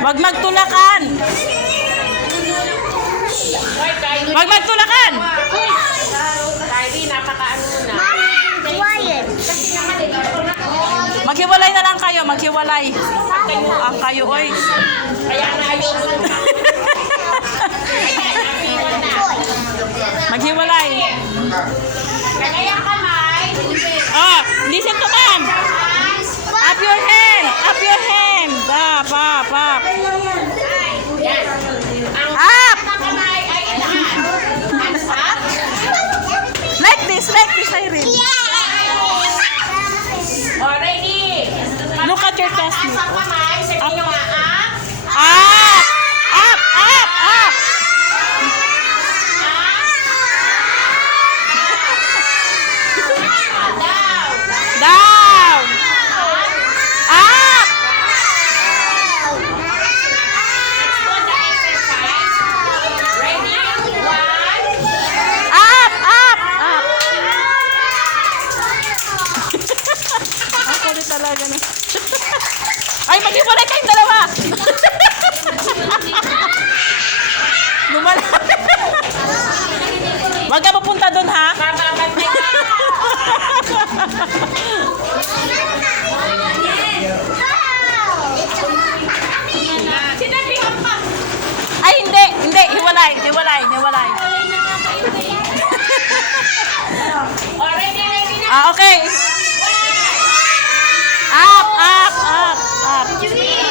Wag magtulakan. Wag magtulakan. Kylie, napakaano mo na. Quiet. Maghiwalay na lang kayo, maghiwalay. Ang kayo, oy. Kaya na ayaw mo na. Maghiwalay. Kaya kamay. Oh, listen to ma'am. Up your hand. Up your hand. Up, up, up. Yan. Ang Up. kamay ay ilahan. Hands up. Like this, Irene. Already. Look at your Taas classmate. ang kamay. Sabihin nyo nga, Up. Up, up, up. down. Down. Up. Let's do the exercise. Ready? 1. Up, up, up. Ang kulit talaga na. Ay, maghiwalay kayong dalawa. Lumala. Wag ka pupunta doon, ha? Mababantay ka. Sinabihan pa. Ay, hindi. Hindi. Hiwalay. Hiwalay. Hiwalay. Already ready na. Ah, okay. Up, up, up, up.